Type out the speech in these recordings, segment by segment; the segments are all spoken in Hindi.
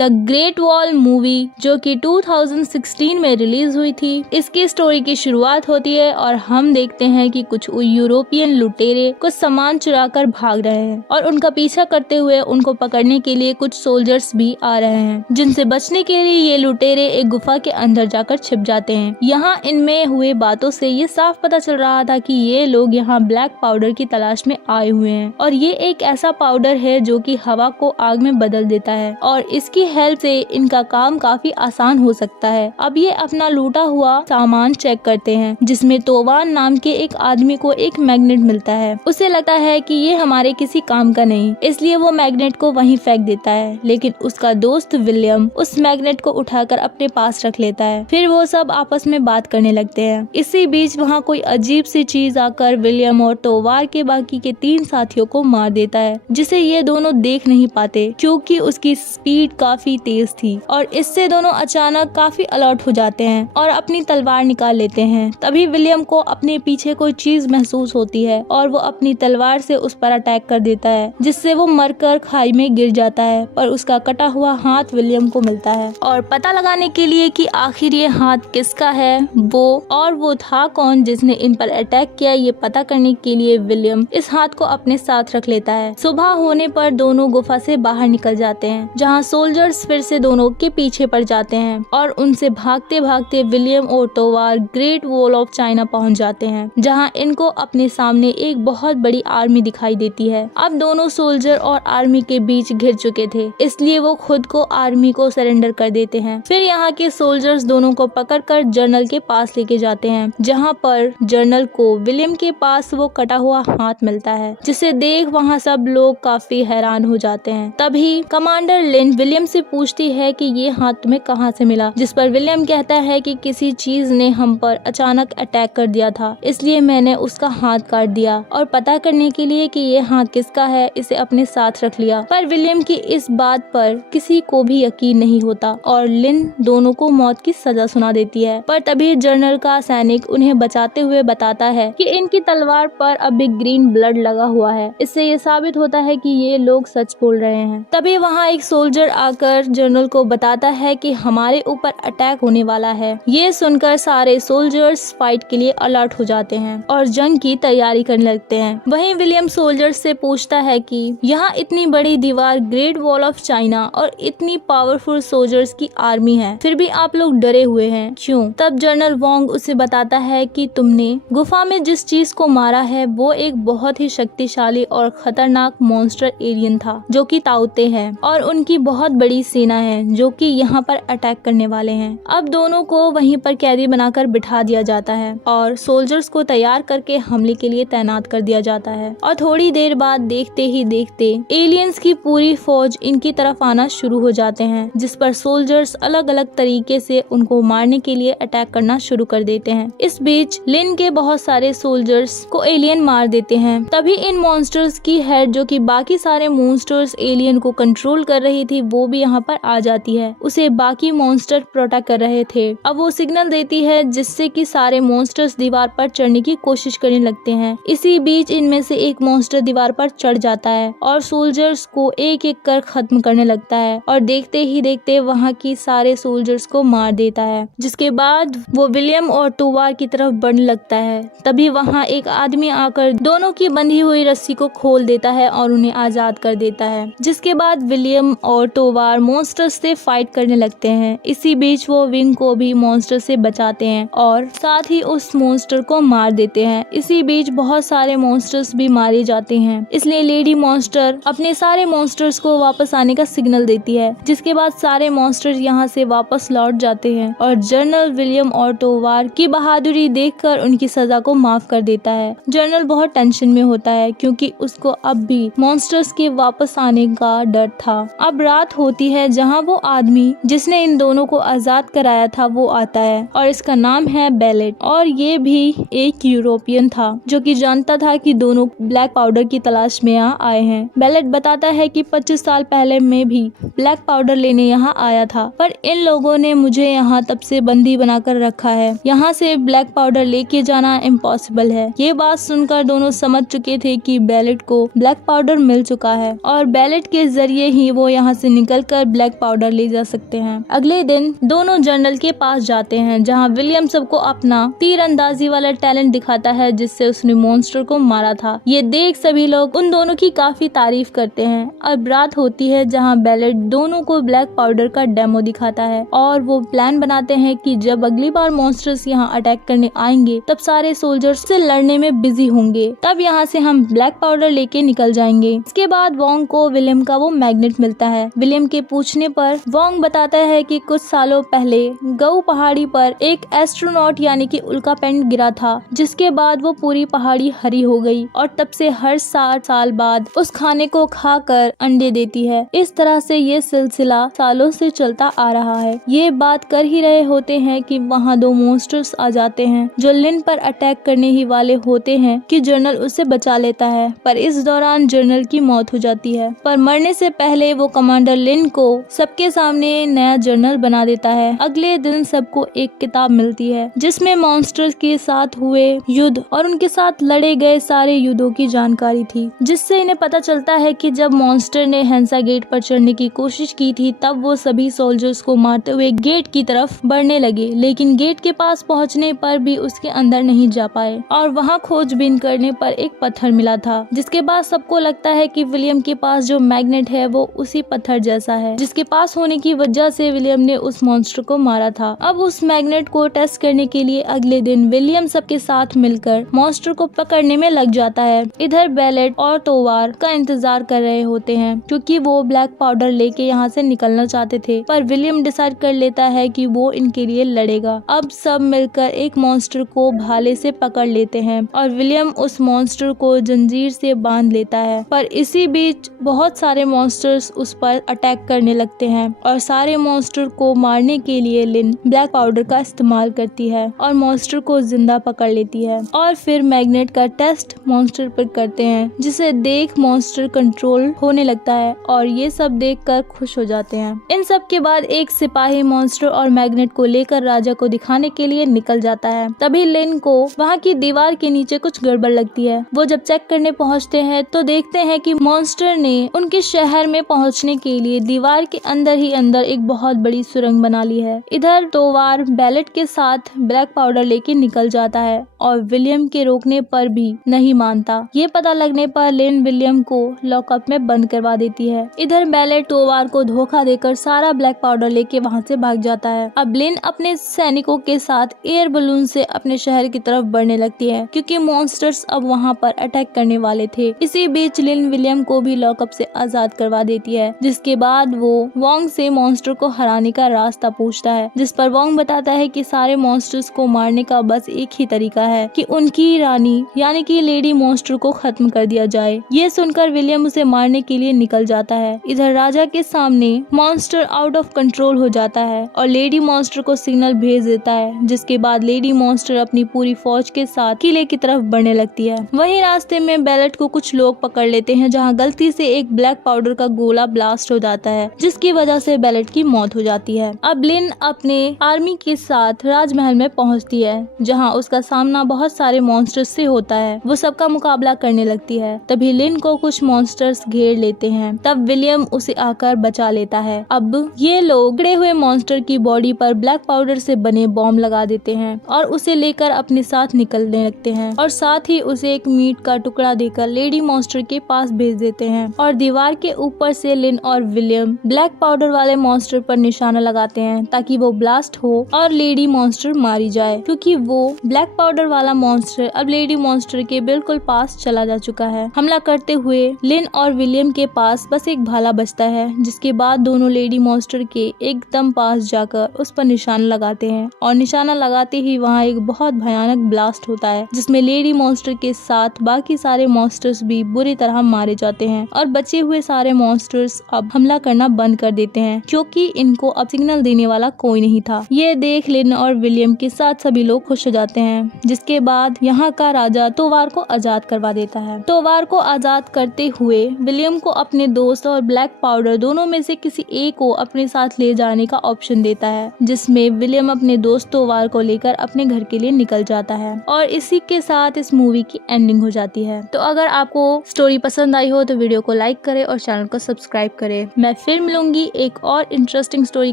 द ग्रेट वॉल मूवी, जो कि 2016 में रिलीज हुई थी। इसकी स्टोरी की शुरुआत होती है और हम देखते हैं कि कुछ यूरोपियन लुटेरे कुछ सामान चुरा कर भाग रहे हैं और उनका पीछा करते हुए उनको पकड़ने के लिए कुछ सोल्जर्स भी आ रहे हैं, जिनसे बचने के लिए ये लुटेरे एक गुफा के अंदर जाकर छिप जाते हैं। यहाँ इनमें हुए बातों से ये साफ पता चल रहा था कि ये लोग यहाँ ब्लैक पाउडर की तलाश में आए हुए हैं और ये एक ऐसा पाउडर है जो कि हवा को आग में बदल देता है और इसकी हेल्प से इनका काम काफी आसान हो सकता है। अब ये अपना लूटा हुआ सामान चेक करते हैं, जिसमें तोवान नाम के एक आदमी को एक मैग्नेट मिलता है। उसे लगता है कि ये हमारे किसी काम का नहीं, इसलिए वो मैग्नेट को वहीं फेंक देता है, लेकिन उसका दोस्त विलियम उस मैग्नेट को उठाकर अपने पास रख लेता है। फिर वो सब आपस में बात करने लगते हैं। इसी बीच वहाँ कोई अजीब सी चीज आकर विलियम और तोवार के बाकी के 3 साथियों को मार देता है, जिसे ये दोनों देख नहीं पाते क्योंकि उसकी स्पीड काफी तेज थी और इससे दोनों अचानक काफी अलर्ट हो जाते हैं और अपनी तलवार निकाल लेते हैं। तभी विलियम को अपने पीछे कोई चीज महसूस होती है और वो अपनी तलवार से उस पर अटैक कर देता है, जिससे वो मरकर खाई में गिर जाता है, पर उसका कटा हुआ हाथ विलियम को मिलता है। और पता लगाने के लिए कि आखिर ये हाथ किसका है वो था कौन जिसने इन पर अटैक किया, ये पता करने के लिए विलियम इस हाथ को अपने साथ रख लेता है। सुबह होने पर दोनों गुफा से बाहर निकल जाते हैं, जहाँ सोल्जर्स फिर से दोनों के पीछे पड़ जाते हैं और उनसे भागते भागते विलियम और तोवार ग्रेट वॉल ऑफ चाइना पहुँच जाते हैं, जहाँ इनको अपने सामने एक बहुत बड़ी आर्मी दिखाई देती है। अब दोनों सोल्जर और आर्मी के बीच घिर चुके थे, इसलिए वो खुद को आर्मी को सरेंडर कर देते हैं। फिर यहाँ के सोल्जर्स दोनों को पकड़कर जनरल के पास लेके जाते हैं, जहाँ पर जनरल को विलियम के पास वो कटा हुआ हाथ मिलता है, जिसे देख वहाँ सब लोग काफी हैरान हो जाते हैं। तभी कमांडर लिन विलियम से पूछती है कि ये हाथ तुम्हें कहाँ से मिला, जिस पर विलियम कहता है कि किसी चीज ने हम पर अचानक अटैक कर दिया था, इसलिए मैंने उसका हाथ काट दिया और पता करने के लिए कि ये हाथ किसका है इसे अपने साथ रख लिया। पर विलियम की इस बात पर किसी को भी यकीन नहीं होता और लिन दोनों को मौत की सजा सुना देती है। पर तभी जनरल का सैनिक उन्हें बचाते हुए बताता है कि इनकी तलवार पर अभी ग्रीन ब्लड लगा हुआ है, इससे ये साबित होता है कि ये लोग सच बोल रहे हैं। तभी वहाँ एक सोल्जर आकर जनरल को बताता है कि हमारे ऊपर अटैक होने वाला है। ये सुनकर सारे सोल्जर्स फाइट के लिए अलर्ट हो जाते हैं और जंग की तैयारी करने लगते हैं। वहीं विलियम सोल्जर्स से पूछता है कि यहाँ इतनी बड़ी दीवार ग्रेट वॉल ऑफ चाइना और इतनी पावरफुल सोल्जर्स की आर्मी है, फिर भी आप लोग डरे हुए हैं क्यों? तब जनरल वोंग उसे बताता है कि तुमने गुफा में जिस चीज को मारा है वो एक बहुत ही शक्तिशाली और खतरनाक मॉन्स्टर एलियन था, जो कि ताउते हैं और उनकी बहुत बड़ी सेना है जो कि यहाँ पर अटैक करने वाले हैं। अब दोनों को वहीं पर कैदी बनाकर बिठा दिया जाता है और सोल्जर्स को तैयार करके हमले के लिए तैनात कर दिया जाता है और थोड़ी देर बाद देखते ही देखते एलियंस की पूरी फौज इनकी तरफ आना शुरू हो जाते हैं, जिस पर सोल्जर्स अलग अलग तरीके से उनको मारने के लिए अटैक करना शुरू कर देते हैं। इस बीच लिन के बहुत सारे सोल्जर्स को एलियन मार देते हैं। तभी इन मॉन्स्टर्स की हेड, जो कि बाकी सारे मॉन्स्टर्स एलियन को कंट्रोल कर रही थी, वो भी यहाँ पर आ जाती है। उसे बाकी मॉन्स्टर प्रोटेक्ट कर रहे थे। अब वो सिग्नल देती है जिससे कि सारे मॉन्स्टर्स दीवार पर चढ़ने की कोशिश करने लगते हैं। इसी बीच इनमें से एक मॉन्स्टर दीवार पर चढ़ जाता है और सोल्जर्स को एक एक कर खत्म करने लगता है और देखते ही देखते वहाँ की सारे सोल्जर्स को मार देता है, जिसके बाद वो विलियम और तोवार की तरफ बढ़ने लगता है। तभी वहाँ एक आदमी आकर दोनों की बंधी हुई रस्सी को खोल देता है और उन्हें आजाद कर देता है, जिसके बाद विलियम और तोवार मॉन्स्टर्स से फाइट करने लगते हैं। इसी बीच वो विंग को भी मॉन्स्टर से बचाते हैं और साथ ही उस मॉन्स्टर को मार देते हैं। इसी बीच बहुत सारे मॉन्स्टर्स भी मारे जाते हैं, इसलिए लेडी मॉन्स्टर अपने सारे मॉन्स्टर्स को वापस आने का सिग्नल देती है, जिसके बाद सारे मॉन्स्टर्स यहाँ से वापस लौट जाते हैं और जनरल विलियम और तोवार की बहादुरी देखकर उनकी सजा को माफ कर देता है। जनरल बहुत टेंशन में होता है क्योंकि उसको अब भी मॉन्स्टर्स के वापस आने का डर था। अब रात होती है जहाँ वो आदमी जिसने इन दोनों को आजाद कराया था वो आता है और इसका नाम है बेलेट और ये भी एक यूरोपियन था जो कि जानता था कि दोनों ब्लैक पाउडर की तलाश में यहाँ आए हैं। बेलेट बताता है कि 25 साल पहले मैं भी ब्लैक पाउडर लेने यहाँ आया था, पर इन लोगों ने मुझे यहाँ तब से बंदी बनाकर रखा है। यहाँ से ब्लैक पाउडर लेके जाना इम्पॉसिबल है। ये बात सुनकर दोनों समझ चुके थे कि बेलेट को ब्लैक पाउडर मिल चुका है और बेलेट के जरिए ही वो यहाँ से निकल कर ब्लैक पाउडर ले जा सकते हैं। अगले दिन दोनों जनरल के पास जाते हैं, जहाँ विलियम सबको अपना तीरंदाजी वाला टैलेंट दिखाता है जिससे उसने मॉन्स्टर को मारा था। ये देख सभी लोग उन दोनों की काफी तारीफ करते हैं। अब रात होती है जहाँ बेलेट दोनों को ब्लैक पाउडर का डेमो दिखाता है और वो प्लान बनाते हैं कि जब अगली बार मॉन्स्टर्स यहाँ अटैक करने आएंगे तब सारे सोल्जर्स से लड़ने में बिजी होंगे, तब यहाँ से हम ब्लैक पाउडर लेके निकल जाएंगे। इसके बाद वोंग को विलियम का वो मैग्नेट मिलता है। विलियम के पूछने पर वोंग बताता है कि कुछ सालों पहले गऊ पहाड़ी पर एक एस्ट्रोनॉट यानी कि उल्कापिंड गिरा था, जिसके बाद वो पूरी पहाड़ी हरी हो गई और तब से हर 60 साल बाद उस खाने को खाकर अंडे देती है। इस तरह से ये सिलसिला सालों से चलता आ रहा है। ये बात कर ही रहे होते हैं कि वहाँ 2 मॉन्स्टर्स आ जाते हैं जो लिन पर अटैक करने ही वाले होते हैं कि जनरल उसे बचा लेता है, पर इस दौरान जनरल की मौत हो जाती है। पर मरने से पहले वो कमांडर लिन को सबके सामने नया जनरल बना देता है। अगले दिन सबको एक किताब मिलती है जिसमें मॉन्स्टर्स के साथ हुए युद्ध और उनके साथ लड़े गए सारे युद्धों की जानकारी थी, जिससे इन्हें पता चलता है कि जब मॉन्स्टर ने हैंसा गेट पर चढ़ने की कोशिश की थी तब वो सभी सोल्जर्स को मारते हुए गेट की तरफ बढ़ने लगे, लेकिन गेट के पास पहुंचने पर भी उसके अंदर नहीं जा पाए और वहां खोजबीन करने पर एक पत्थर मिला था, जिसके बाद सबको लगता है कि विलियम के पास जो मैग्नेट है वो उसी पत्थर जैसा है जिसके पास होने की वजह से विलियम ने उस मॉन्स्टर को मारा था। अब उस मैग्नेट को टेस्ट करने के लिए अगले दिन विलियम सबके साथ मिलकर मॉन्स्टर को पकड़ने में लग जाता है। इधर बेलेट और तोवार का इंतजार कर रहे होते हैं क्योंकि वो ब्लैक पाउडर लेके यहाँ से निकलना चाहते थे, पर विलियम डिसाइड कर लेता है कि वो इनके लिए लड़ेगा। अब सब मिलकर एक मॉन्स्टर को भाले से पकड़ लेते हैं और विलियम उस मॉन्स्टर को जंजीर से बांध लेता है, पर इसी बीच बहुत सारे मॉन्स्टर्स उस पर अटैक करने लगते हैं और सारे मॉन्स्टर को मारने के लिए लिन ब्लैक पाउडर का इस्तेमाल करती है और मॉन्स्टर को जिंदा पकड़ लेती है और फिर मैग्नेट का टेस्ट मॉन्स्टर पर करते हैं, जिसे देख मॉन्स्टर कंट्रोल होने लगता है और ये सब देखकर खुश हो जाते हैं। इन सब के बाद एक सिपाही मॉन्स्टर और मैग्नेट को लेकर राजा को दिखाने के लिए निकल जाता है। तभी लिन को वहाँ की दीवार के नीचे कुछ गड़बड़ लगती है। वो जब चेक करने पहुँचते हैं तो देखते हैं कि मॉन्स्टर ने उनके शहर में पहुँचने के लिए दीवार के अंदर ही अंदर एक बहुत बड़ी सुरंग बना ली है। इधर तोवार बेलेट के साथ ब्लैक पाउडर लेके निकल जाता है और विलियम के रोकने पर भी नहीं मानता। ये पता लगने पर लिन विलियम को लॉकअप में बंद करवा देती है। इधर बेलेट तोवार को धोखा देकर सारा ब्लैक पाउडर लेके वहाँ से भाग जाता है। अब लिन अपने सैनिकों के साथ एयर बलून से अपने शहर की तरफ बढ़ने लगती है क्योंकि मॉन्स्टर्स अब वहाँ पर अटैक करने वाले थे। इसी बीच लिन विलियम को भी लॉकअप से आजाद करवा देती है, जिसके बाद वो वोंग से मॉन्स्टर को हराने का रास्ता पूछता है, जिस पर वोंग बताता है कि सारे मॉन्स्टर्स को मारने का बस एक ही तरीका है कि उनकी रानी यानी कि लेडी मॉन्स्टर को खत्म कर दिया जाए। ये सुनकर विलियम उसे मारने के लिए निकल जाता है। इधर राजा के सामने मॉन्स्टर आउट ऑफ कंट्रोल हो जाता है और लेडी मॉन्स्टर को सिग्नल भेज देता है, जिसके बाद लेडी मॉन्स्टर अपनी पूरी फौज के साथ किले की तरफ बढ़ने लगती है। वहीं रास्ते में बेलेट को कुछ लोग पकड़ लेते हैं, जहां गलती से एक ब्लैक पाउडर का गोला ब्लास्ट हो जाता है, जिसकी वजह से बेलेट की मौत हो जाती है। अब लिन अपने आर्मी के साथ राजमहल में पहुंचती है, जहां उसका सामना बहुत सारे मॉन्स्टर्स से होता है। वो सबका मुकाबला करने लगती है। तभी लिन को कुछ मॉन्स्टर्स घेर लेते हैं, तब विलियम उसे आकर बचा लेता है। अब ये लोग गिरे हुए मॉन्स्टर की बॉडी पर ब्लैक पाउडर से बने बॉम्ब लगा देते हैं और उसे लेकर अपने साथ निकलने लगते हैं और साथ ही उसे एक मीट का टुकड़ा देकर लेडी मॉन्स्टर के पास भेज देते हैं और दीवार के ऊपर से लिन और विलियम ब्लैक पाउडर वाले मॉन्स्टर पर निशाना लगाते हैं ताकि वो ब्लास्ट हो और लेडी मॉन्स्टर मारी जाए, क्योंकि वो ब्लैक पाउडर वाला मॉन्स्टर अब लेडी मॉन्स्टर के बिल्कुल पास चला जा चुका है। हमला करते हुए लिन और विलियम के पास बस एक भाला बचता है, जिसके बाद दोनों लेडी मॉन्स्टर के एकदम पास जाकर उस पर निशाना लगाते हैं और निशाना लगाते ही वहाँ एक बहुत भयानक ब्लास्ट होता है, जिसमें लेडी मॉन्स्टर के साथ बाकी सारे मॉन्स्टर्स भी बुरी तरह मारे जाते हैं और बचे हुए सारे मॉन्स्टर्स अब हमला करना बंद कर देते हैं क्योंकि इनको अब सिग्नल देने वाला कोई नहीं था। ये देख लिन और विलियम के साथ सभी लोग खुश हो जाते हैं, जिसके बाद यहाँ का राजा तोवार को आजाद करवा देता है। तोवार को आजाद करते हुए विलियम को अपने दोस्त और ब्लैक पाउडर दोनों में से किसी एक को अपने साथ ले जाने का ऑप्शन देता है, जिसमें विलियम अपने दोस्त तोवार को लेकर अपने घर के लिए निकल जाता है और इसी के साथ इस मूवी की एंडिंग हो जाती है। तो अगर आपको स्टोरी पसंद आई हो तो वीडियो को लाइक करें और चैनल को सब्सक्राइब करें। मैं मैं फिर मिलूंगी एक और इंटरेस्टिंग स्टोरी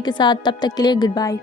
के साथ। तब तक के लिए गुड बाय।